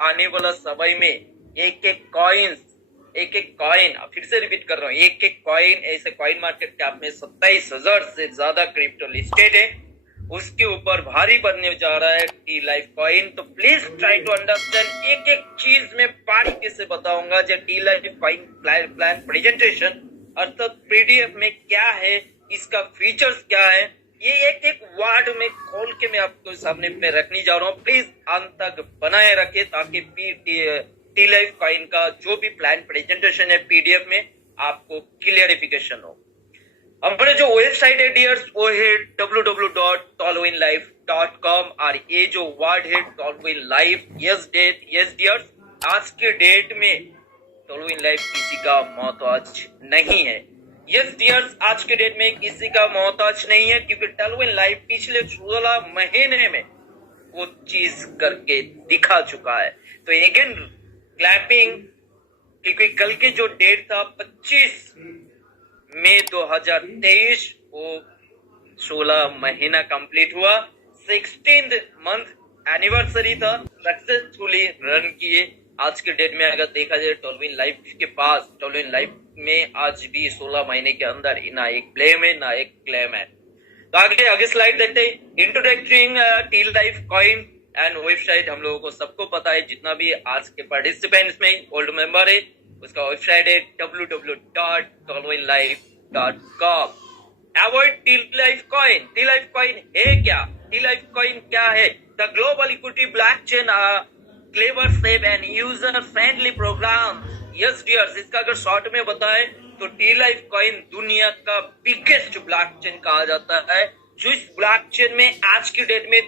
आने वाला समय में एक एक कॉइन, फिर से रिपीट कर रहा हूँ, एक एक कॉइन, ऐसे कॉइन मार्केट कैप में 27,000 से ज्यादा क्रिप्टो लिस्टेड है, उसके ऊपर भारी पड़ने जा रहा है टी लाइफ कॉइन। तो प्लीज ट्राई टू अंडरस्टैंड, एक एक चीज में बारीकी से बताऊंगा जो T life coin plan presentation अर्थात पीडीएफ में क्या है, इसका फीचर्स क्या है, ये एक एक वर्ड में खोल के मैं आपको सामने में रखने जा रहा हूँ। प्लीज अंत तक बनाए रखे ताकि टी लाइफ कॉइन का जो भी प्लान प्रेजेंटेशन है पीडीएफ में आपको क्लियरिफिकेशन हो। हमारे जो वेबसाइट है डियर्स वो है www.tallwinlife.com और ये जो वर्ड है टॉलविन लाइफ, यस डियर्स, आज के डेट में टॉलविन लाइफ किसी का मोहताज नहीं है। यस डियर्स, आज के डेट में किसी का मोहताज नहीं है क्योंकि टॉलविन लाइफ पिछले 16 महीने में वो चीज करके दिखा चुका है। तो अगेन क्लैपिंग, क्योंकि कल के जो डेट था 25 मई 2023, वो 16 महीना कंप्लीट हुआ, 16th मंथ एनिवर्सरी था, सक्सेसफुली रन किए। आज के डेट में अगर देखा जाए टॉलविन लाइफ के पास, टॉलविन लाइफ में आज भी 16 महीने के अंदर ना एक ब्लेम है ना एक क्लेम है। तो आगे स्लाइड देखते हैं। Introducing T life coin and website हम लोगों को सबको पता है, जितना भी आज के पार्टिसिपेंट्स में ओल्ड मेंबर है उसका वेबसाइट है www.tallwinlife.com। अवॉइड T life coin. T life coin है क्या? टी लाइफ कॉइन क्या है? The global equity blockchain clever safe and user friendly programme. Yes dears, इसका अगर शॉर्ट में बताए तो टी लाइफ कॉइन दुनिया का बिगेस्ट ब्लॉकचेन कहा जाता है, जो इस ब्लॉकचेन में आज की डेट में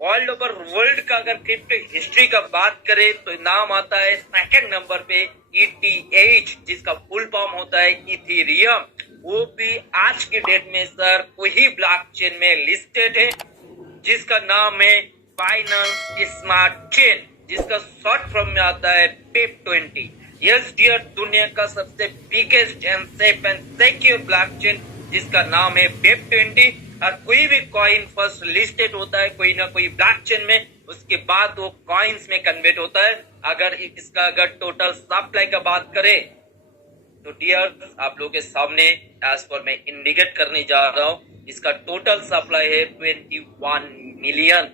ऑल ओवर वर्ल्ड का अगर क्रिप्टो हिस्ट्री का बात करें तो नाम आता है सेकंड नंबर पे ETH, जिसका फुल फॉर्म होता है इथेरियम। वो भी आज की डेट में सर वही ब्लॉकचेन में लिस्टेड है जिसका नाम है बाइनेंस स्मार्ट चेन, जिसका शॉर्ट फॉर्म में आता है BEP20। यस डियर, दुनिया का सबसे biggest and safe and secure blockchain जिसका नाम है BEP20। और कोई भी कॉइन फर्स्ट लिस्टेड होता है कोई ना कोई ब्लॉकचेन में, उसके बाद वो कॉइन्स में कन्वर्ट होता है। अगर इसका टोटल सप्लाई का बात करें तो डियर्स आप लोगों के सामने एज पर मैं इंडिकेट करने जा रहा हूं, इसका टोटल सप्लाई है 21 मिलियन,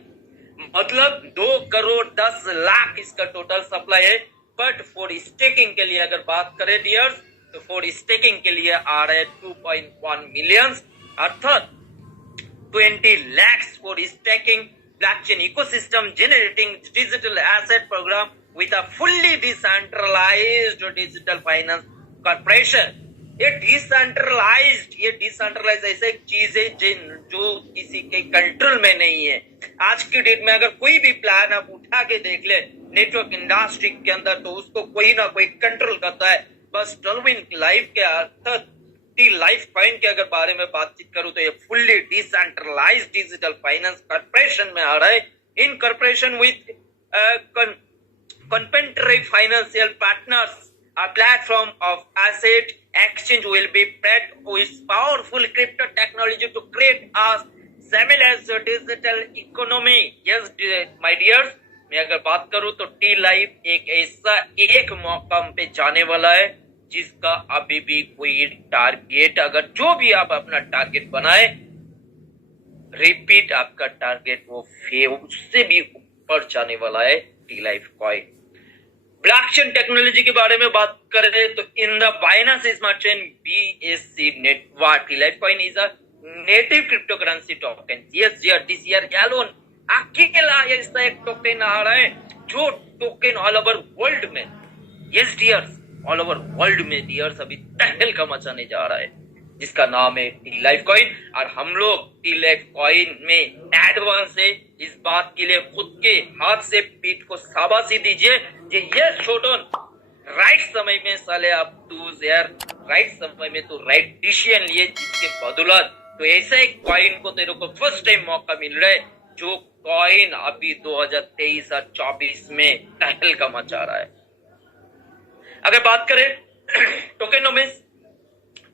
मतलब 2 करोड़ 10 लाख इसका टोटल सप्लाई है। बट फॉर स्टेकिंग के लिए अगर बात करें डियर्स, तो फॉर स्टेकिंग के लिए आ रहे 2.1 मिलियन, अर्थात 20 lakhs for staking blockchain ecosystem generating digital asset program with a fully decentralized digital finance corporation। ये डिसेंट्रलाइज ऐसा एक चीज है जो किसी के कंट्रोल में नहीं है। आज की डेट में अगर कोई भी प्लान आप उठा के देख ले नेटवर्क इंडस्ट्री के अंदर, तो उसको कोई ना कोई कंट्रोल करता है। बस टॉलविन लाइफ के अर्थात टी लाइफ कॉइन के अगर बारे में बातचीत करूं तो ये fully decentralised digital finance corporation में आ रहा है, in corporation with complementary financial partners। A platform of asset exchange will be paired with powerful crypto technology to create a seamless digital economy। Yes, my dears, मैं अगर बात करूं तो tea life एक ऐसा एक मौका पे जाने वाला है जिसका अभी भी कोई टारगेट, अगर जो भी आप अपना टारगेट बनाए, रिपीट आपका टारगेट वो उससे भी ऊपर जाने वाला है T life coin. Blockchain technology के बारे में बात करें तो in the Binance smart chain BSC network, T life coin is a native crypto currency token. Yes dear, this year alone अकेला ऐसा एक टोकन आ रहा है जो टोकन ऑल ओवर वर्ल्ड में, yes dears, all over world में dears अभी तहलका मचाने जा रहा है, जिसका नाम है टी लाइफ कॉइन। और हम लोग टी लाइफ कॉइन में एडवांस है, इस बात के लिए खुद के हाथ से पीठ को शाबाशी दीजिए कि ये छोटन राइट समय में साले आप चूज यार, राइट समय में तो राइट डिसीजन लिए, जिसके बदौलत तो ऐसे एक कॉइन को तेरे को फर्स्ट टाइम मौका मिल रहा है, जो कॉइन अभी 2023 और 24 में तहलका मचा रहा है। अगर बात करें टोकेनोमिक्स,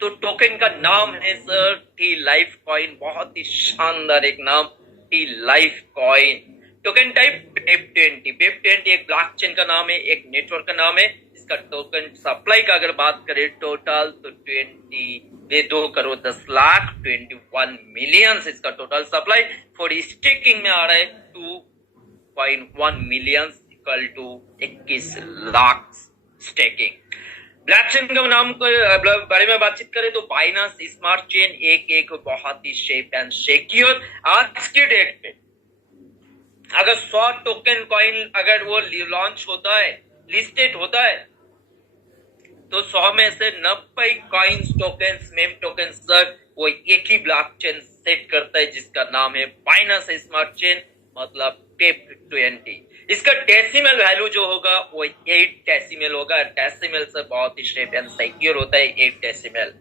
तो टोकन का नाम है सर टी लाइफ कॉइन, बहुत ही शानदार एक नाम T life coin. Token type BEP20 एक ब्लॉकचेन का नाम है, एक नेटवर्क का नाम है। इसका टोकन सप्लाई का अगर बात करें टोटल तो 2,10,00,000 21 मिलियन इसका टोटल सप्लाई। फॉर स्टेकिंग में आ रहा है 2.1 million equal to 21 lakh staking. Blockchain का नाम के बारे में बातचीत करें तो बाइनेंस स्मार्ट चेन एक बहुत ही सेफ एंड सिक्योर। आज के डेट पे अगर 100 टोकन कॉइन अगर वो लॉन्च होता है, लिस्टेड होता है, तो 100 में से 90 coins tokens ma'am tokens sir वो एक ही ब्लॉकचेन सेट करता है जिसका नाम है बाइनेंस स्मार्ट चेन, मतलब BEP20। इसका डेसिमल वैल्यू जो होगा वो 8 डेसिमल होगा। डेसिमल से बहुत ही सेफ एंड सिक्योर होता है 8 डेसिमल।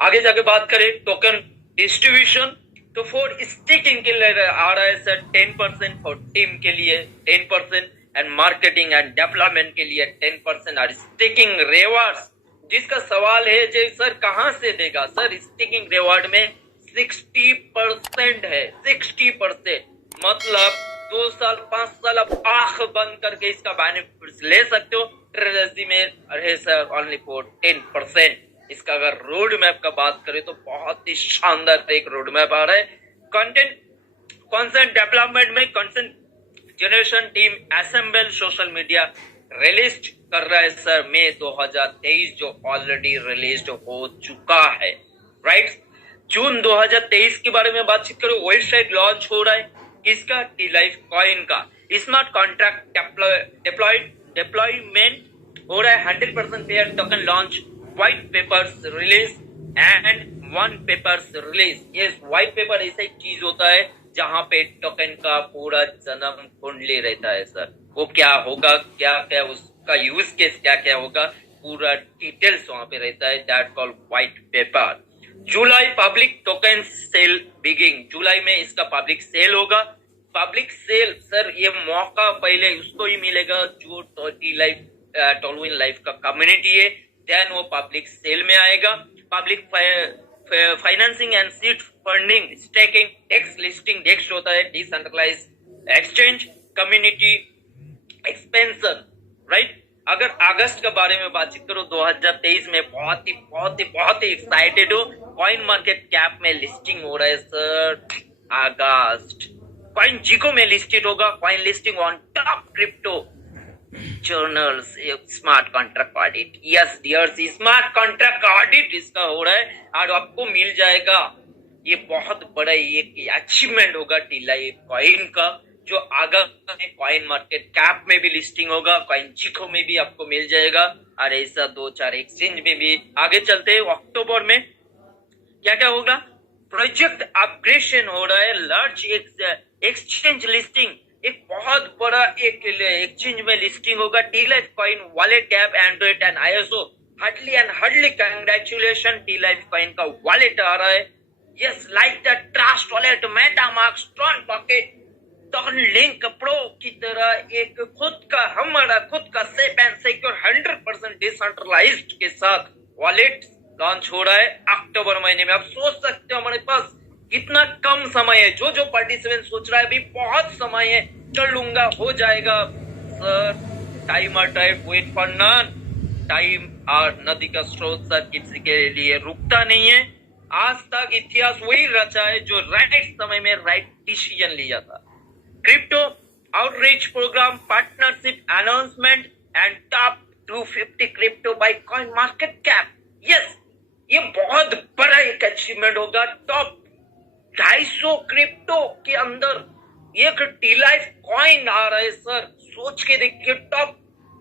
आगे जाके बात करें टोकन डिस्ट्रीब्यूशन तो फॉर स्टेकिंग के लिए आ रहा है सर 10%, फॉर टीम के लिए 10% एंड मार्केटिंग एंड डेवलपमेंट के लिए 10% और स्टेकिंग रिवार्ड्स जिसका सवाल है जो सर कहां से देगा। सर स्टेकिंग रिवार्ड में 60% है, 60%, मतलब 2 साल 5 साल आप आंख बंद करके इसका बेनिफिट ले सकते हो। ट्रेजरी में है सर ओनली फॉर 10%। इसका अगर रोड मैप का बात करें तो बहुत ही शानदार एक रोड मैप आ रहा है। कंटेंट डेवलपमेंट में content generation team assemble social media release कर रहा है सर मई 2023 जो ऑलरेडी रिलीज हो चुका है, राइट। जून 2023 के बारे में बातचीत करो, वेबसाइट लॉन्च हो रहा है किसका, T-Life कॉइन का। स्मार्ट कॉन्ट्रैक्ट डिप्लॉयमेंट हो रहा है, 100% pair token launch, white papers release and one papers release. ये व्हाइट पेपर ऐसा एक चीज होता है जहां पे टोकन का पूरा जन्म कुंडली रहता है सर। वो क्या होगा, क्या क्या उसका यूज केस क्या क्या होगा, पूरा डिटेल्स वहां पे रहता है, that called white paper. July public token sale beginning, जुलाई में इसका पब्लिक सेल होगा। पब्लिक सेल सर ये मौका पहले उसको ही मिलेगा जो T-Life टोलविन लाइफ का कम्युनिटी है, देन वो पब्लिक सेल में आएगा। Public financing and seed funding, staking, DEX listing, DEX होता है decentralize exchange, community expansion, right. अगर अगस्त के बारे में बातचीत करो 2023 में बहुत ही एक्साइटेड हो। कॉइन मार्केट कैप में लिस्टिंग हो रहा है सर अगस्त। कॉइन जिको में लिस्टेड होगा, coin listing on top crypto journals, smart contract audit, yes dears smart contract audit इसका हो रहा है और आपको मिल जाएगा। ये बहुत बड़ा एक अचीवमेंट होगा T-Life कॉइन का, जो आगे कॉइन मार्केट कैप में भी लिस्टिंग होगा, कॉइन जिको में भी आपको मिल जाएगा और ऐसा 2-4 एक्सचेंज में भी। आगे चलते हैं अक्टूबर में क्या क्या होगा, प्रोजेक्ट अपग्रेडेशन हो रहा है, लार्ज एक्सचेंज लिस्टिंग, एक बहुत बड़ा एक एक्सचेंज में लिस्टिंग होगा। T-Life coin wallet app Android and ISO, hardly congratulation, T-Life coin का वॉलेट आ रहा है। Yes like the Trust Wallet, MetaMask, strong pocket, link pro की तरह एक हमारा खुद का सेफ एंड सिक्योर 100% डिसेंट्रलाइज्ड के साथ वॉलेट लॉन्च हो रहा है अक्टूबर महीने में। आप सोच सकते हो हमारे पास कितना कम समय है। जो पार्टिसिपेंट सोच रहा है अभी बहुत समय है, चल लूंगा, हो जाएगा सर, टाइम और time wait for none, time और नदी का स्रोत सर किसी के लिए रुकता नहीं है। आज तक इतिहास वही रचा है जो राइट समय में राइट डिसीजन लिया था। Crypto outreach programme, partnership announcement and top 250 crypto by coin market cap. Yes ये बहुत बड़ा एक अचीवमेंट होगा। टॉप 250 क्रिप्टो के अंदर एक T-Life कॉइन आ रहा है सर, सोच के देखिए, टॉप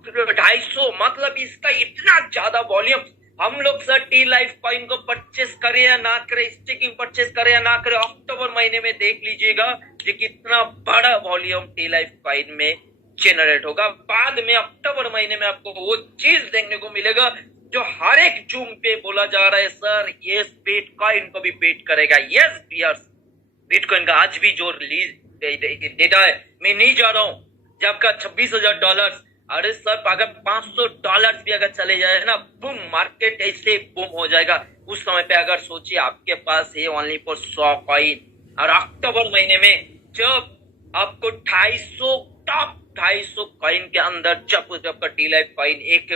250, मतलब इसका इतना ज्यादा वॉल्यूम। हम लोग सर T-Life कॉइन को परचेस करें या ना करें, स्टेकिंग परचेस करें या ना करें, अक्टूबर महीने में देख लीजिएगा कि कितना बड़ा वॉल्यूम T-Life कॉइन में जनरेट होगा। बाद में अक्टूबर महीने में आपको वो चीज देखने को मिलेगा जो हर एक जूम पे बोला जा रहा है सर, यस बिटकॉइन को भी बीट करेगा। यस डियर्स, बिटकॉइन का आज भी जो रिलीज डेटा है, मैं नहीं जा रहा हूँ, जब का $26,000, अरे सर अगर $500 भी अगर चले जाए ना, बूम, मार्केट ऐसे बूम हो जाएगा। उस समय पे अगर सोचिए आपके पास है ओनली फॉर 100 कॉइन, और अक्टूबर महीने में जब आपको 250 टॉप 250 कॉइन के अंदर जब जब टी लाइफ कॉइन एक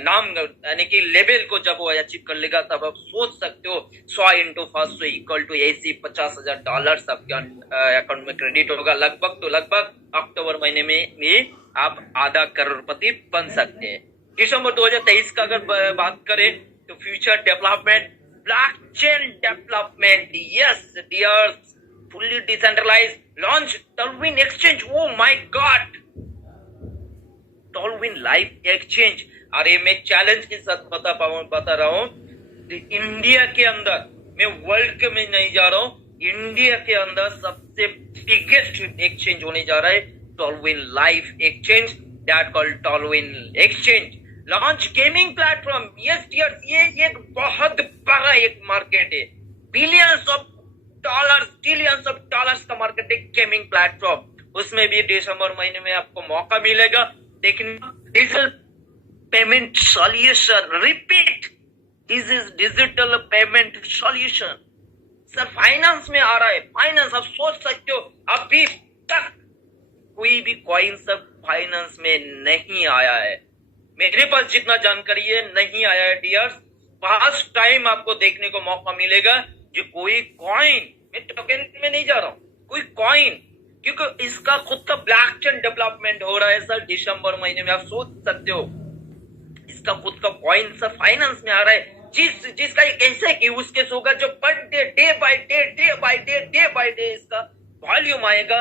नाम यानी कि लेवल को जब वो अचीव कर लेगा तब आप सोच सकते हो 100 इंटू फर्स्ट इक्वल टू ऐसी $50,000 आपके अकाउंट में क्रेडिट होगा। लगभग तो लगभग अक्टूबर महीने में भी आप आधा करोड़पति बन सकते हैं। दिसंबर 2023 का अगर बात करें तो future development, blockchain development, yes dears, fully decentralised launch Tallwin exchange. Oh my god, Tallwin live exchange. अरे मैं चैलेंज के साथ बता रहा हूँ, इंडिया के अंदर, मैं वर्ल्ड में नहीं जा रहा हूँ, इंडिया के अंदर सबसे बिगेस्ट एक्सचेंज होने जा रहा है टॉलविन live exchange, that called टॉलविन exchange. Launch gaming platform, yes dears, ये एक बहुत बड़ा एक मार्केट है, billions of dollars, trillions of dollars का मार्केट है गेमिंग प्लेटफॉर्म। उसमें भी दिसंबर महीने में आपको मौका मिलेगा देखना। Digital payment solution, repeat, this is digital payment solution. Sir finance में आ रहा है, फाइनेंस आप सोच सकते हो अभी तक कोई भी कॉइन सब फाइनेंस में नहीं आया है, मेरे पास जितना जानकारी है नहीं आया है डियर्स। फर्स्ट टाइम आपको देखने को मौका मिलेगा जो कोई कॉइन, मैं टोकन में नहीं जा रहा हूं, कोई कॉइन, क्योंकि इसका खुद का ब्लॉकचेन डेवलपमेंट हो रहा है सर दिसंबर महीने में। आप सोच सकते हो इसका खुद का कॉइन सब फाइनेंस में आ रहा है, जिसका ऐसे कि उसके होगा जो पर डे बाय डे इसका वॉल्यूम आएगा,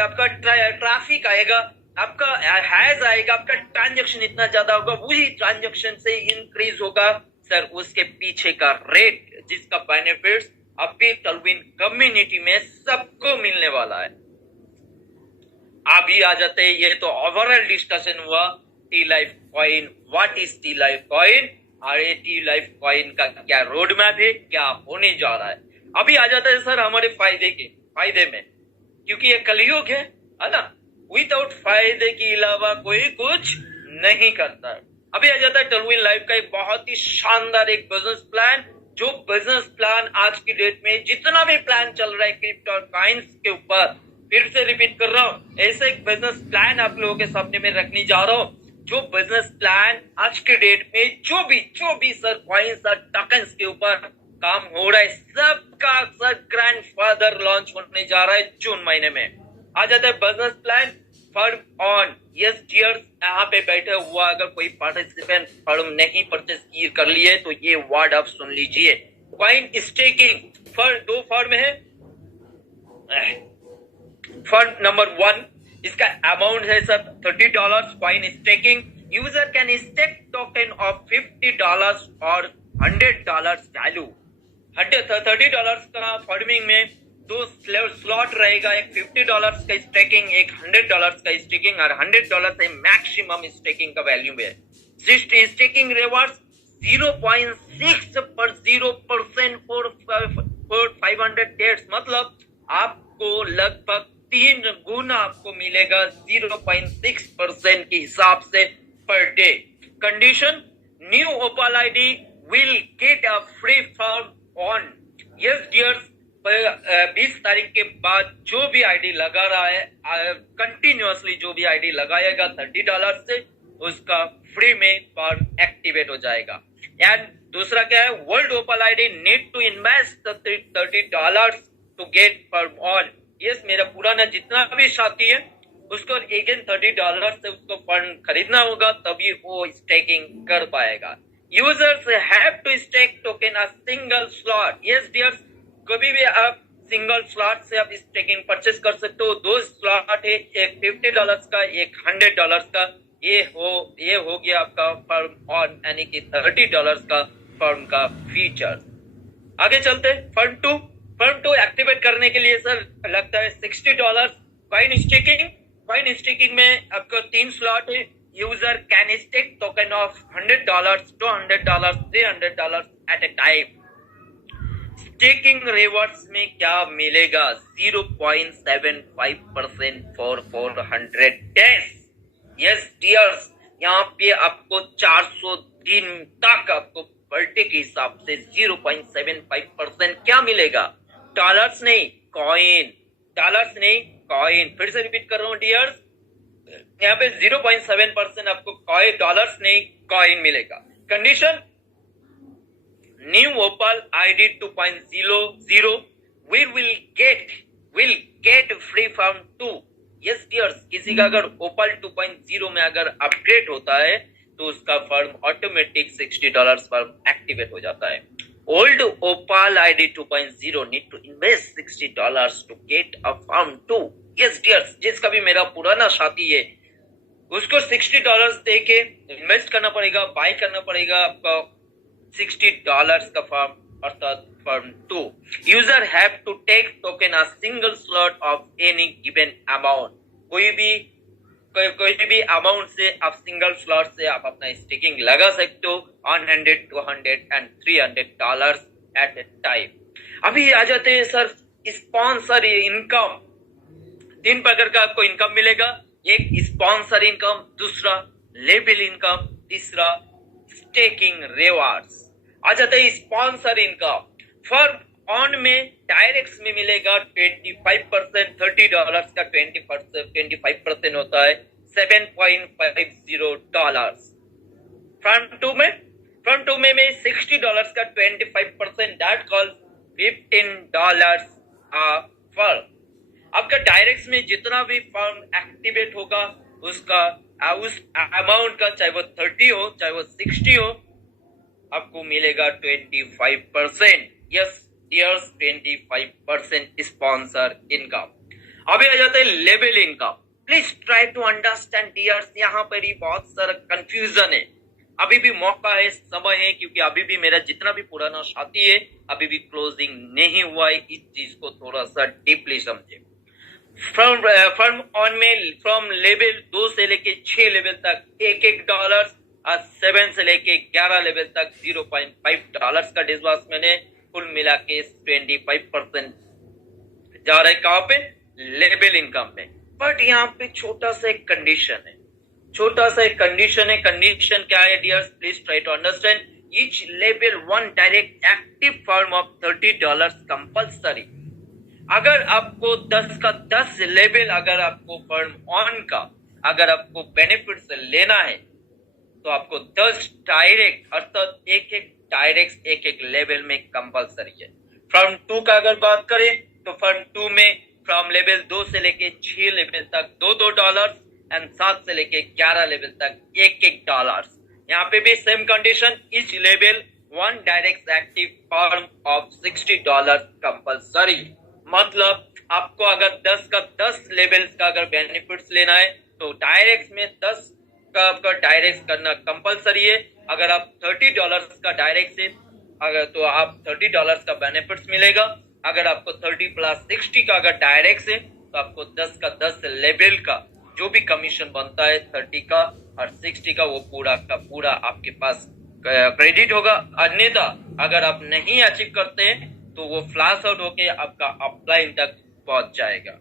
आपका ट्रैफिक आएगा, आपका हैज आएगा, आपका ट्रांजैक्शन इतना ज्यादा होगा, वही ट्रांजैक्शन से इंक्रीज होगा सर उसके पीछे का रेट, जिसका बेनिफिट्स अभी टॉलविन कम्युनिटी में सबको मिलने वाला है। अभी आ जाते हैं, ये तो ओवरऑल डिस्कशन हुआ T life coin, what is T life coin, और ये टी लाइफ कॉइन का क्या रोड मैप है, क्या होने जा रहा है। अभी आ जाता है सर हमारे फायदे में, क्योंकि ये कलयुग है ना, विदाउट फायदे के अलावा कोई कुछ नहीं करता है। अभी आ जाता है टॉलविन लाइफ का एक बहुत ही शानदार एक बिजनेस प्लान, जो बिजनेस प्लान आज की डेट में जितना भी प्लान चल रहा है क्रिप्टो कॉइन्स के ऊपर, फिर से रिपीट कर रहा हूँ, ऐसे एक बिजनेस प्लान आप लोगों के सामने में रखने जा रहा हूँ, जो बिजनेस प्लान आज के डेट में जो भी सर कॉइन्स और टोकन्स के ऊपर काम हो रहा है, सबका सर ग्रैंडफादर लॉन्च होने जा रहा है जून महीने में। आ जाता है business plan firm on, yes dears, यहाँ पे बैठे हुआ अगर कोई पार्टिसिपेंट फर्म नहीं परचेस कर लिए तो ये वर्ड आप सुन लीजिए। कॉइन स्टेकिंग, दो फर्म है, फर्म नंबर 1, इसका अमाउंट है sir $30 coin staking. User can stake token of $50 और $100 वैल्यू। $30 का फर्मिंग में 2 स्लॉट रहेगा, एक $50 का स्टेकिंग, एक $100 का स्टेकिंग, और $100 से मैक्सिमम स्टेकिंग का वैल्यू है। स्टेकिंग रिवार्ड्स 0.6% फॉर 500 डेज, मतलब आपको लगभग 3 गुना आपको मिलेगा 0.6% के हिसाब से per day. Condition, new opal ID will get a free form on, yes dears, 20 तारीख के बाद जो भी आईडी लगा रहा है, कंटिन्यूअसली जो भी आईडी लगाएगा $30 से, उसका फ्री में फॉर्म एक्टिवेट हो जाएगा। एंड दूसरा क्या है, world opal ID need to invest $30 to get form on. Yes, मेरा पुराना जितना भी साथी है उसको अगेन $30 से उसको फंड खरीदना होगा, तभी वो स्टेकिंग कर पाएगा। Users have to stake token a single slot, yes dears, कभी भी आप सिंगल स्लॉट से आप स्टेकिंग परचेस कर सकते हो। 2 स्लॉट है, एक $50 का, एक $100 का। ये हो गया आपका फर्म ऑन, यानी कि $30 का फर्म का फीचर। आगे चलते फर्म टू एक्टिवेट करने के लिए सर लगता है $60 कॉइन स्टेकिंग। कॉइन स्टेकिंग में आपको 3 स्लॉट है। User can stake token of $100, $200, $300 at a time. Staking rewards में क्या मिलेगा, 0.75% फॉर 400 डेज। यस डियर्स, यहाँ पे आपको 400 दिन तक आपको पर डे के हिसाब से 0.75% क्या मिलेगा, डॉलर्स नहीं, कॉइन। डॉलर्स नहीं, कॉइन। फिर से रिपीट कर रहा हूँ डियर्स, यहाँ पे 0.7% आपको कॉइन, डॉलर्स नहीं कॉइन मिलेगा। Condition, new opal ID 2.0 we will get free from 2। Yes dears, किसी का अगर ओपल 2.0 में अगर अपग्रेड होता है तो उसका फर्म ऑटोमेटिक $60 फर्म एक्टिवेट हो जाता है। Old opal ID 2.0 need to invest $60 to get a firm 2। Yes dears, जिसका भी मेरा पुराना साथी है उसको $60 दे के इन्वेस्ट करना पड़ेगा, बाय करना पड़ेगा आपका $60 का फर्म अर्थात firm 2। User have to take token a single slot of any given amount. कोई भी अमाउंट से आप सिंगल स्लॉट से आप अपना स्टेकिंग लगा सकते हो, 100, 200 एंड $300 एट ए टाइम। अभी आ जाते हैं सर स्पॉन्सर इनकम। 3 प्रकार का आपको इनकम मिलेगा, एक स्पॉन्सर इनकम, दूसरा लेबल इनकम, तीसरा स्टेकिंग रिवार्ड्स। आ जाता है स्पॉन्सर इनकम। फर्म ऑन में डायरेक्ट में मिलेगा 25%, $30 का 25% होता है $7.50। फर्म टू में $60 का 25%, दैट कॉल्स $15 फर्म। आपका डायरेक्ट में जितना भी फर्म एक्टिवेट होगा उसका उस अमाउंट का, चाहे वो 30 हो चाहे वो 60 हो, आपको मिलेगा 25%। Yes dears, 25% sponsor income. अभी आ जाता है label income. Please try to understand dears, यहाँ पर ही बहुत सारा कंफ्यूजन है। अभी भी मौका है, समय है, क्योंकि अभी भी मेरा जितना भी पुराना साथी है अभी भी क्लोजिंग नहीं हुआ है। इस चीज को थोड़ा सा डीपली समझे। फर्म ऑन में फ्रॉम लेवल 2 से लेके 6 लेवल तक $1 और 7 से लेके 11 लेवल तक $0.5 का डिस्बर्समेंट है। कुल मिला के 25% जा रहा है कहां पे, लेवल इनकम में। बट यहाँ पे छोटा सा एक कंडीशन है, कंडीशन क्या है dears, please try to understand. Each level 1 direct active firm of $30 compulsory. अगर आपको 10 का 10 लेवल, अगर आपको फर्म ऑन का अगर आपको बेनिफिट लेना है तो आपको 10 डायरेक्ट अर्थात एक लेवल में कंपल्सरी है। फर्म 2 का अगर बात करें तो फर्म 2 में फ्रॉम लेवल 2 से लेके 6 लेवल तक $2 एंड 7 से लेके 11 लेवल तक $1। यहाँ पे भी same condition, etch level 1 direct active firm of $60 compulsory. मतलब आपको अगर 10 का 10 लेवल्स का अगर बेनिफिट्स लेना है तो डायरेक्ट में 10 का आपका डायरेक्ट करना कंपलसरी है। अगर आप $30 का डायरेक्ट से अगर तो आप $30 का बेनिफिट्स मिलेगा। अगर आपको 30 प्लस 60 का अगर डायरेक्ट से तो आपको 10 का 10 लेवल का जो भी कमीशन बनता है 30 का और 60 का वो पूरा का पूरा आपके पास क्रेडिट होगा। अन्यथा अगर आप नहीं अचीव करते हैं तो वो फ्लैश आउट होके आपका अपलाइन तक पहुंच जाएगा।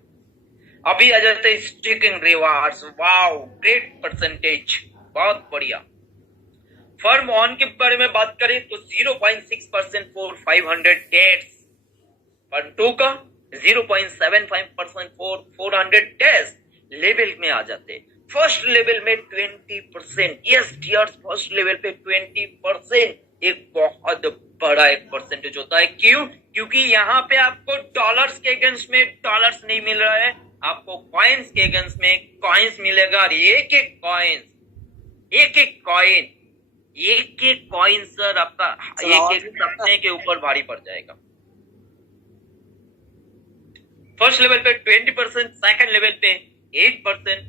अभी आ जाते हैं staking rewards. Wow, great percentage, बहुत बढ़िया। फर्म ऑन के बारे में बात करें तो 0.6% फॉर 500 डेज। फर्म 2 का 0.75% फॉर 400 डेज। लेवल में आ जाते हैं फर्स्ट लेवल में 20%। यस डियर्स, फर्स्ट लेवल पे 20% एक बहुत बड़ा एक परसेंटेज होता है। क्यों? क्योंकि यहाँ पे आपको डॉलर्स के अगेंस्ट में डॉलर्स नहीं मिल रहा है, आपको कॉइन्स के अगेंस्ट में कॉइन्स मिलेगा। और एक एक कॉइन सर आपका एक सपने के ऊपर भारी पड़ जाएगा। फर्स्ट लेवल पे 20%, सेकंड लेवल पे 8%,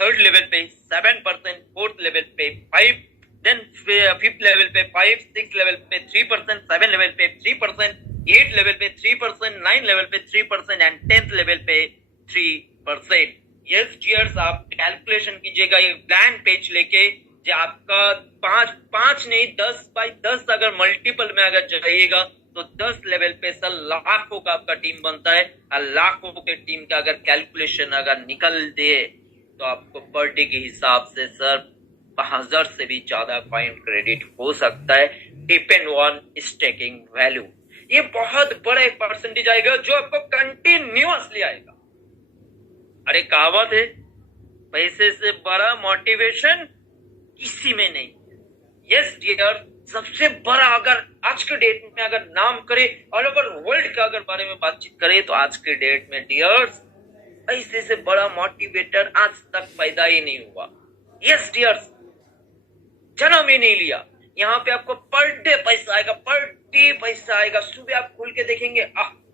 थर्ड लेवल पे 7%, फोर्थ लेवल पे 5%, देन फिफ्थ लेवल पे 5%, सिक्स लेवल पे 3%, 7 लेवल पे 3%, 8 लेवल पे 3%, 9 लेवल पे 3% एंड 10th लेवल पे 3%। यस डियर्स, आप कैलकुलेशन कीजिएगा ये प्लान पेज लेके, जो आपका 5 नहीं 10/10 अगर मल्टीपल में अगर जाइएगा तो 10 लेवल पे सर लाखों का आपका टीम बनता है। और लाखों के टीम का अगर कैलकुलेशन अगर निकल दे तो आपको पर डे के हिसाब से सर 1000 से भी ज्यादा कॉइन क्रेडिट हो सकता है, डिपेंड ऑन स्टेकिंग वैल्यू। ये बहुत बड़ा एक परसेंटेज आएगा जो आपको कंटिन्यूअसली आएगा। अरे कहावत है, पैसे से बड़ा मोटिवेशन किसी में नहीं। यस डियर, सबसे बड़ा अगर आज के डेट में अगर नाम करे, ऑल ओवर वर्ल्ड का अगर बारे में बातचीत करे, तो आज के डेट में डियर्स पैसे से बड़ा मोटिवेटर आज तक पैदा ही नहीं हुआ। यस डियर्स, जन्म ही नहीं लिया। यहाँ पे आपको पर डे पैसा आएगा, पर डे पैसा आएगा। सुबह आप खुल के देखेंगे,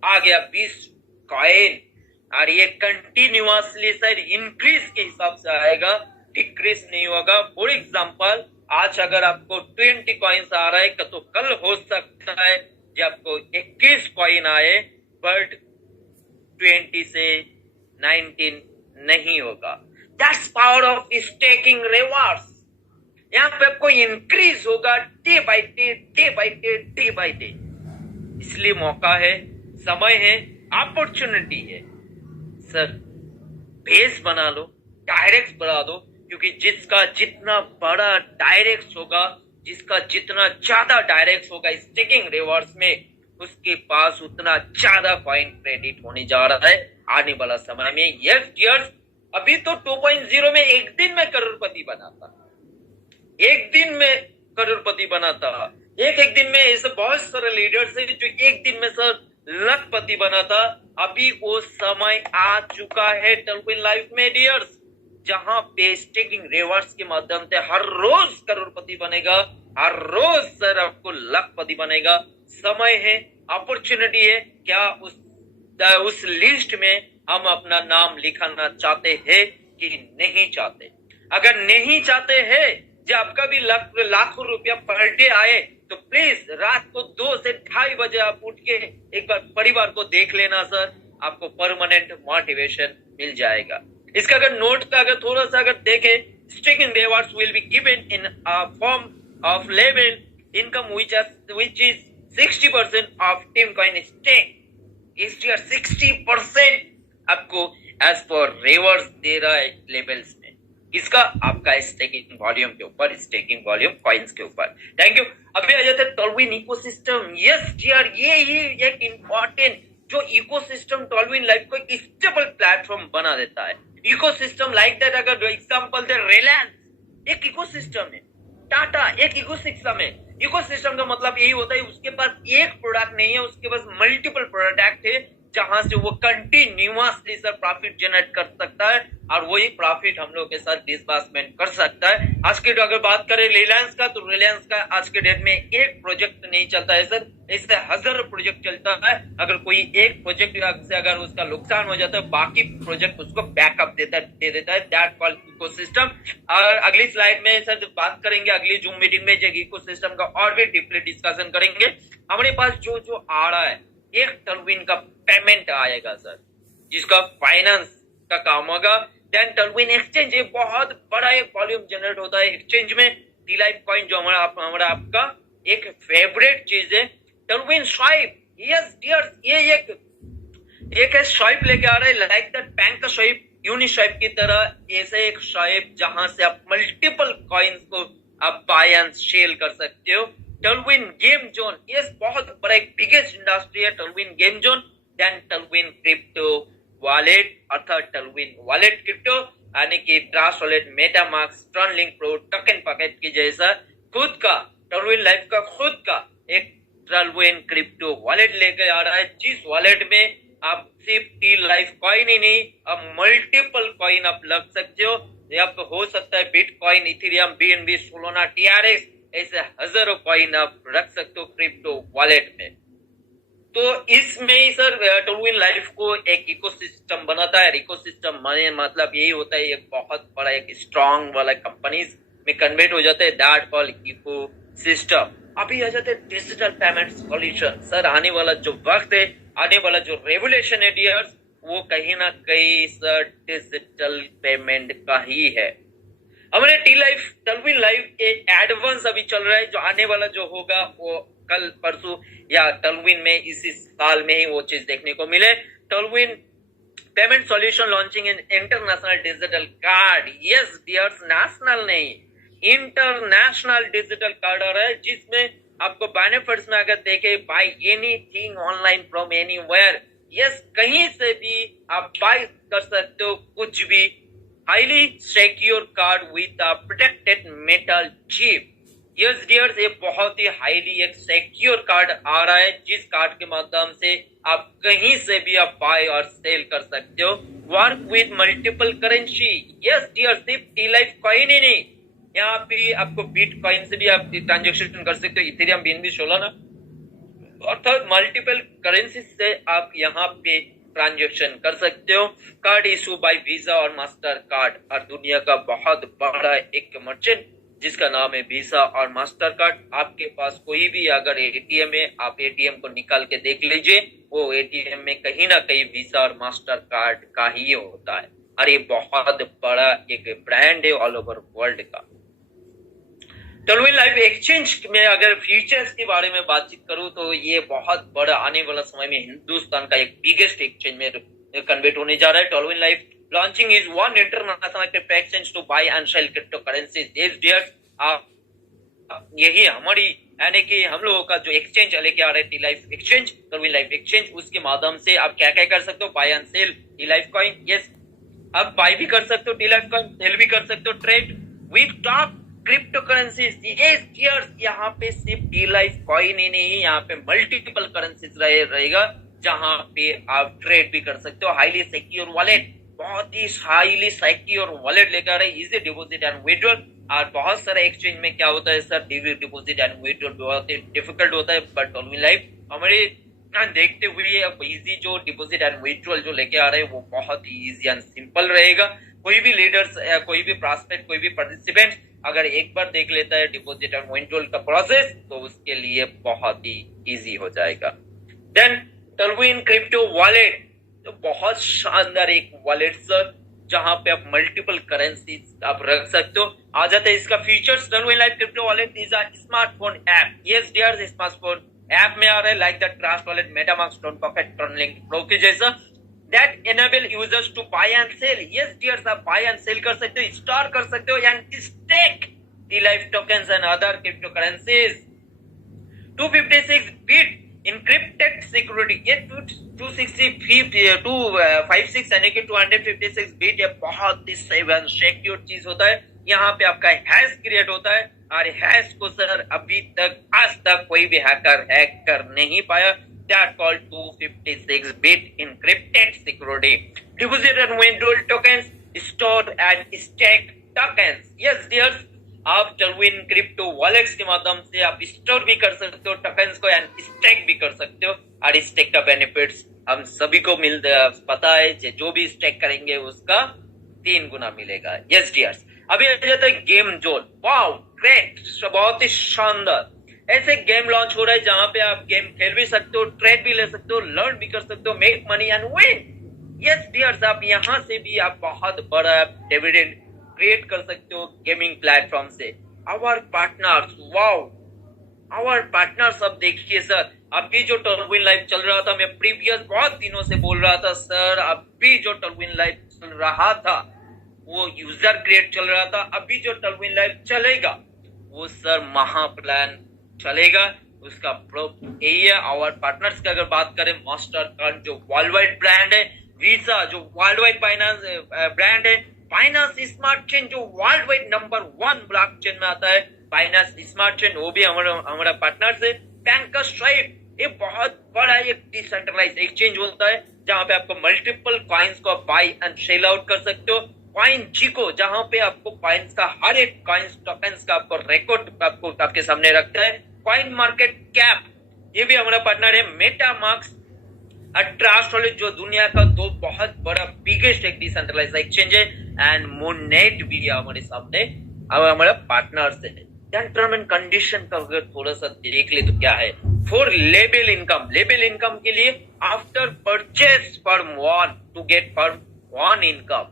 आ गया 20 कॉइन, और ये कंटिन्यूअसली सर इंक्रीज के हिसाब से आएगा, डिक्रीज नहीं होगा। फॉर एग्जाम्पल, आज अगर आपको 20 कॉइन्स आ रहा है, तो कल हो सकता है जब आपको 21 कॉइन आए, बट 20 से 19 नहीं होगा। That's power of staking rewards. यहाँ पे आपको इंक्रीज होगा day by day, day by day, day by day. इसलिए मौका है, समय है, अपॉर्चुनिटी है। सर बेस बना लो, डायरेक्ट बढ़ा दो, क्योंकि जिसका जितना बड़ा डायरेक्ट होगा, जिसका जितना ज्यादा डायरेक्ट होगा स्टेकिंग रिवॉर्ड्स में, उसके पास उतना ज्यादा कॉइन क्रेडिट होने जा रहा है आने वाला समय में। यस डियर्स, अभी तो 2.0 में एक दिन में करोड़पति बनाता, एक दिन में करोड़पति बनाता, एक दिन में ऐसे बहुत सारे लीडर्स हैं जो एक दिन में सर लखपति बनाता। अभी वो समय आ चुका है टर्विन लाइफ में डियर्स, जहां पे स्टेकिंग रिवॉर्ड्स के माध्यम से हर रोज करोड़पति बनेगा, हर रोज सर आपको लखपति बनेगा। समय है, अपॉर्चुनिटी है। क्या उस लिस्ट में हम अपना नाम लिखाना चाहते हैं कि नहीं चाहते? अगर नहीं चाहते हैं, जब आपका भी लाखों रुपया पर डे आए, तो प्लीज रात को 2 से 2:30 बजे आप उठ के एक बार परिवार को देख लेना सर, आपको परमानेंट मोटिवेशन मिल जाएगा। इसका अगर नोट का अगर थोड़ा सा अगर देखें, staking rewards will be given in form of level income which is 60% of team coin stake. इस ईयर 60% आपको एज पर रिवॉर्ड्स दे रहा है लेवल्स में। किसका? आपका स्टेकिंग वॉल्यूम के ऊपर, स्टेकिंग वॉल्यूम कॉइन्स के ऊपर। Thank you. अभी आ जाते हैं टॉलविन इकोसिस्टम। यस डियर, ये ही एक इंपॉर्टेंट जो इकोसिस्टम टॉलविन लाइफ को एक स्टेबल प्लेटफॉर्म बना देता है। इकोसिस्टम लाइक दैट, अगर एग्जांपल दे, रिलायंस एक इकोसिस्टम है, टाटा एक इकोसिस्टम है। इकोसिस्टम का मतलब यही होता है उसके पास एक प्रोडक्ट नहीं है, उसके पास मल्टीपल प्रोडक्ट है, जहां से वो कंटिन्यूअसली सर प्रॉफिट जनरेट कर सकता है, और वही प्रॉफिट हम लोग के साथ डिस्बर्समेंट कर सकता है। आज के अगर बात करें रिलायंस का, तो रिलायंस का आज के डेट में एक प्रोजेक्ट नहीं चलता है सर, इससे हजारों प्रोजेक्ट चलता है। अगर कोई एक प्रोजेक्ट से अगर उसका नुकसान हो जाता है, बाकी प्रोजेक्ट उसको बैकअप दे देता है। That called ecosystem. और अगली स्लाइड में सर बात करेंगे, अगली जूम मीटिंग में जो इकोसिस्टम का और भी डीपली डिस्कशन करेंगे। हमारे पास जो आ रहा है, एक टर्विन का पेमेंट आएगा सर, जिसका फाइनेंस का काम होगा। देन टर्विन एक्सचेंज, ये बहुत बड़ा एक वॉल्यूम जनरेट होता है एक्सचेंज में। टी लाइफ कॉइन जो हमारा आपका एक फेवरेट चीज है। टर्विन स्वाइप, यस डियर्स, ये एक स्वाइप लेके आ रहा है, लाइक दैट बैंक का स्वाइप, यूनिस्वाइप की तरह ऐसे एक स्वाइप जहां से आप मल्टीपल कॉइन्स को आप बाय एंड सेल कर सकते हो। टर्विन गेम जोन, यस बहुत बड़ा एक बिगेस्ट इंडस्ट्री है Terwin game zone. Then Terwin crypto wallet, अर्थात टर्विन वॉलेट क्रिप्टो, यानी कि Trust Wallet, MetaMask, Sterling Pro, Token Pocket की जैसा खुद का टर्विन लाइफ का खुद का एक टर्विन क्रिप्टो वॉलेट लेकर आ रहा है, जिस वॉलेट में आप सिर्फ टी लाइफ कॉइन ही नहीं, अब मल्टीपल कॉइन आप लग सकते हो। यहाँ पे हो सकता है bitcoin, Ethereum, BNB, Solana, TRX, ऐसे हजारों कॉइन आप रख सकते हो क्रिप्टो वॉलेट में। तो इसमें ही सर टर्विन लाइफ को एक इकोसिस्टम बनाता है। इकोसिस्टम मतलब यही होता है, एक बहुत बड़ा एक स्ट्रॉन्ग वाला कंपनीज में कन्वर्ट हो जाता है, दैट कॉल इकोसिस्टम। अभी आ जाते हैं डिजिटल पेमेंट सॉल्यूशन। सर आने वाला जो वक्त है, आने वाला जो रेवोल्यूशन है डियर्स, वो कहीं ना कहीं सर डिजिटल पेमेंट का ही है। हमारे टी लाइफ टर्विन लाइफ एक एडवांस अभी चल रहा है, जो आने वाला जो होगा वो कल परसों या टर्विन में इसी साल में ही वो चीज देखने को मिले। Terwin payment solution launching in international digital card. Yes dears, national नहीं, इंटरनेशनल डिजिटल कार्ड आ रहा है, जिसमें आपको बेनिफिट्स में अगर देखे, buy anything online from anywhere, yes, कहीं से भी आप बाय कर सकते हो कुछ भी। Highly secure card with a protected metal chip. Yes dears, ये बहुत ही हाईली एक सिक्योर कार्ड आ रहा है, जिस कार्ड के माध्यम से आप कहीं से भी आप बाय और सेल कर सकते हो। Work with multiple currency. Yes dear, सिर्फ टी लाइफ कॉइन ही नहीं, यहाँ पे आपको बिटकॉइन से भी आप ट्रांजेक्शन कर सकते हो, इथेरियम, बीएनबी, सोलाना, अर्थात मल्टीपल करेंसी से आप यहाँ पे ट्रांजेक्शन कर सकते हो। कार्ड इशू बाय वीजा और मास्टर कार्ड, और दुनिया का बहुत बड़ा एक मर्चेंट जिसका नाम है वीजा और मास्टर कार्ड। आपके पास कोई भी अगर एटीएम है, आप एटीएम को निकाल के देख लीजिए, वो एटीएम में कहीं ना कहीं वीजा और मास्टर कार्ड का ही होता है, और ये बहुत बड़ा एक ब्रांड है ऑल ओवर वर्ल्ड का। टर्विन लाइफ एक्सचेंज में अगर फ्यूचर्स के बारे में बातचीत करूं तो ये बहुत बड़ा आने वाला समय में हिंदुस्तान का एक बिगेस्ट एक्सचेंज में कन्वर्ट होने जा रहा है। Terwin life launching is one international crypto exchange to buy and sell crypto currencies. This dears, यही हमारी यानी कि हम लोगों का जो एक्सचेंज लेके आ रहे हैं T life exchange, Terwin life exchange, उसके माध्यम से आप क्या क्या कर सकते हो, buy and sell T life coin. Yes, आप बाय भी कर सकते हो टी लाइफ कॉइन, सेल भी कर सकते हो, trade with top crypto currencies. यहाँ पे सिर्फ टी लाइफ कॉइन ही नहीं, यहाँ पे मल्टीपल करेंसीज रहेगा, जहाँ पे आप ट्रेड भी कर सकते हो। हाईली सिक्योर वॉलेट, बहुत ही हाईली सिक्योर वॉलेट लेकर है, इजी डिपॉजिट एंड विड्रॉल। और बहुत सारे एक्सचेंज में क्या होता है सर, डिपॉजिट एंड विड्रॉल बहुत ही डिफिकल्ट होता है, बट टर्विन लाइफ हमारे देखते हुए अब इजी जो डिपॉजिट एंड विड्रॉल जो लेके आ रहे हैं वो बहुत ही इजी एंड सिंपल रहेगा। कोई भी लीडर्स, कोई भी प्रॉस्पेक्ट, कोई भी पार्टिसिपेंट अगर एक बार देख लेता है डिपॉजिट एंड विड्रॉल का प्रोसेस, तो उसके लिए बहुत ही इजी हो जाएगा। देन टर्विन क्रिप्टो वॉलेट, तो बहुत शानदार एक वॉलेट सर, जहां पे आप मल्टीपल करेंसी आप रख सकते हो। आ जाते हैं इसका features. Terwin life crypto wallet is a smartphone app. Yes dear, smartphone app में आ रहा है, like the Trust Wallet, MetaMask, stone pocket, Turnlink Pro के जैसा, that enable users to buy and sell. Yes dears, आप buy and sell कर सकते हो, स्टोर कर सकते हो, and stake T-Life tokens and other cryptocurrencies। 256 bit encrypted security, ये 256 यानी कि 256 बिट, ये बहुत ही सेफ एंड सिक्योर चीज होता है। यहाँ पे आपका हैश क्रिएट होता है, और हैश को सर अभी तक आज तक कोई भी हैकर हैक कर नहीं पाया। That called 256-bit encrypted security. Deposit and withdrawal tokens, stored and stake tokens. Yes, dears, आप टर्विन क्रिप्टो वॉलेट्स के माध्यम से आप स्टोर भी कर सकते हो टोकन्स को, एंड स्टेक भी कर सकते हो। और स्टेक का बेनिफिट्स हम सभी को पता है, जो भी स्टेक करेंगे उसका 3 गुना मिलेगा। यस डियर्स, अभी आ जाता है गेम जोन। वाओ ग्रेट, बहुत ही शानदार ऐसे गेम लॉन्च हो रहा है जहां पे आप गेम खेल भी सकते हो, ट्रेड भी ले सकते हो, लर्न भी कर सकते हो, make money and win. Yes dears, आप यहां से भी आप बहुत बड़ा डिविडेंड क्रिएट कर सकते हो गेमिंग प्लेटफॉर्म से। Our partners, wow our partners, अब देखिए सर, अभी जो टर्विन लाइफ चल रहा था, मैं प्रीवियस बहुत दिनों से बोल रहा था सर, अभी जो टर्विन लाइफ चल रहा था वो यूजर क्रिएट चल रहा था, अभी जो टर्विन लाइफ चलेगा वो सर महा प्लान चलेगा, उसका प्रूफ यही है। और पार्टनर्स की अगर बात करें, मास्टर कार्ड जो वर्ल्ड वाइड ब्रांड है, वीजा जो वर्ल्ड वाइड फाइनेंस ब्रांड है, फाइनेंस स्मार्ट चेन जो वर्ल्ड वाइड नंबर 1 ब्लॉकचेन में आता है, फाइनेंस स्मार्ट चेन, वो भी हमारा पार्टनर्स है। बैंक स्ट्राइप, ये बहुत बड़ा एक डिसेंट्रलाइज एक्सचेंज होता है, जहां पे आपको मल्टीपल कॉइन्स को बाय एंड सेल आउट कर सकते हो। कॉइन जिको, जहां पे आपको कॉइन्स का हर एक कॉइन्स टोकन्स का आपको रिकॉर्ड आपको आपके सामने रखता है। कॉइन मार्केट कैप, ये भी हमारा पार्टनर है। मेटामास्क, ट्रस्ट वॉलेट जो दुनिया का 2 बहुत बड़ा बिगेस्ट एक डिसेंट्रलाइज एक्सचेंज है, एंड मूननेट भी हमारे सामने अब हमारा पार्टनर्स है। टर्म एंड कंडीशन का अगर थोड़ा सा देख ले तो क्या है, for label income, label income के लिए after purchase firm 1 to get firm 1 income,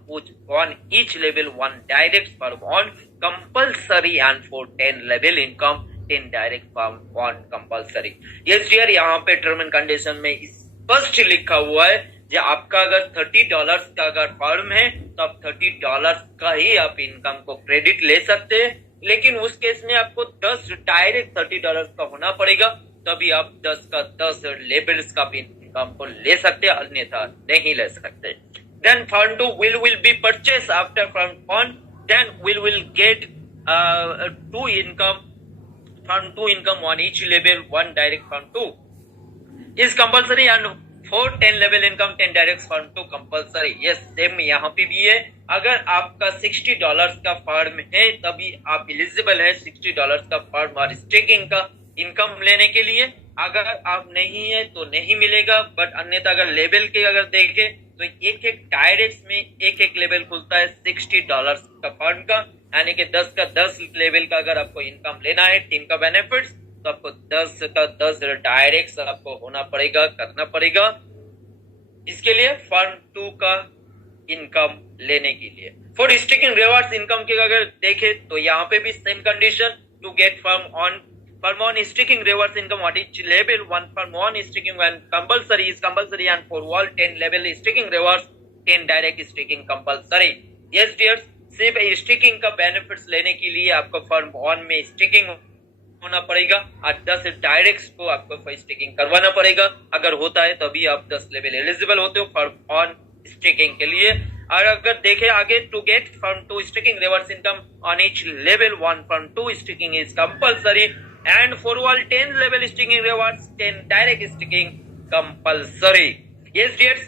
on each level 1 direct firm 1 compulsory, and for 10 level income 10 direct firm 1 compulsory। yes dear, यहाँ पे टर्म एंड कंडीशन में स्पष्ट लिखा हुआ है, जो आपका अगर $30 का अगर फर्म है तो आप $30 का ही आप इनकम को क्रेडिट ले सकते हैं, लेकिन उस केस में आपको 10 डायरेक्ट $30 का होना पड़ेगा, तभी आप 10 का 10 लेबल्स का भी इनकम को ले सकते, अन्यथा नहीं ले सकते। देन firm 2 will be purchased after firm 1, then will get 2 income, firm 2 income on each level, 1 direct firm 2 is compulsory and for 10 level income 10 direct firm 2 compulsory। yes, same यहाँ पे भी है। अगर आपका $60 का फर्म है तभी आप एलिजिबल है $60 का फर्म और स्टेकिंग का इनकम लेने के लिए। अगर आप नहीं है तो नहीं मिलेगा। बट अन्यथा अगर लेवल के अगर देखें तो एक एक डायरेक्ट में एक एक लेवल खुलता है $60 का फर्म का, यानी कि 10 का 10 लेवल का अगर आपको इनकम लेना है टीम का बेनिफिट्स, तो आपको 10 का 10 डायरेक्ट आपको होना पड़ेगा, करना पड़ेगा इसके लिए फर्म 2 का इनकम लेने के लिए। फॉर स्टिकिंग रिवार्ड्स इनकम के अगर देखें तो यहाँ पे भी same condition, to get firm on sticking rewards income at each level, 1 firm 1 sticking when compulsory is compulsory, and for all 10 level sticking rewards 10 direct sticking compulsory। yes dears, सिर्फ sticking का benefits लेने के लिए आपको firm 1 में sticking होना पड़ेगा और 10 डायरेक्ट को आपको स्टिकिंग करवाना पड़ेगा। अगर होता है तभी आप 10 लेवल एलिजिबल होते हो फर्म 1 स्टिकिंग के लिए। और अगर देखें आगे, to get firm 2 sticking reverse income on each level, 1 firm 2 sticking is compulsory and for all 10 level sticking rewards 10 direct sticking compulsory। yes dears,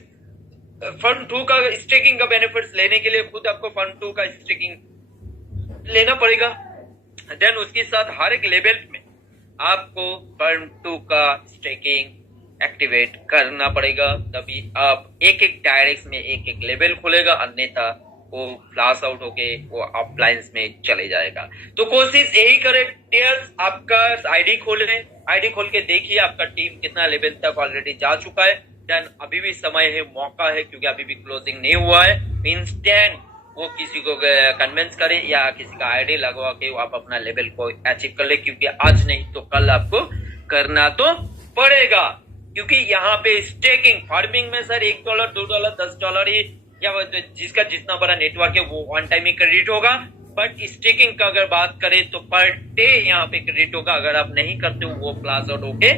firm 2 का स्टिकिंग का बेनिफिट्स लेने के लिए खुद आपको फर्म 2 का स्टिकिंग लेना पड़ेगा। देन उसके साथ हर एक लेवल में आपको फर्म 2 का स्टिकिंग एक्टिवेट करना पड़ेगा, तभी आप एक एक डायरेक्ट में एक एक लेवल खुलेगा, अन्यथा वो फ्लैश आउट होके वो अपलाइंस में चले जाएगा। तो कोशिश यही करें टीयर्स, आपका आईडी खोले, आईडी खोल के देखिए आपका टीम कितना लेवल तक ऑलरेडी जा चुका है। देन अभी भी समय है, मौका है, क्योंकि अभी भी क्लोजिंग नहीं हुआ है। इंस्टेंट वो किसी को कन्विंस करे या किसी का आईडी लगवा के आप अपना लेवल को अचीव कर ले, क्योंकि आज नहीं तो कल आपको करना तो पड़ेगा। क्योंकि यहाँ पे स्टेकिंग फार्मिंग में सर $1 $2 $10 ही, या जिसका जितना बड़ा नेटवर्क है वो वन टाइम ही क्रेडिट होगा। बट स्टेकिंग का अगर बात करें तो पर डे यहाँ पे क्रेडिट होगा। अगर आप नहीं करते हो वो प्लास आउट होके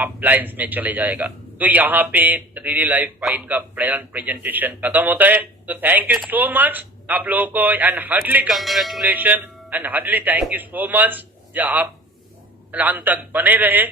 आप लाइन्स में चले जाएगा। तो यहाँ पे रियल लाइफ फाइन का प्रेजेंटेशन खत्म होता है। तो थैंक यू सो मच आप लोगों को, and hardly congratulation and hardly thank you so much जो आप अंत तक बने रहे।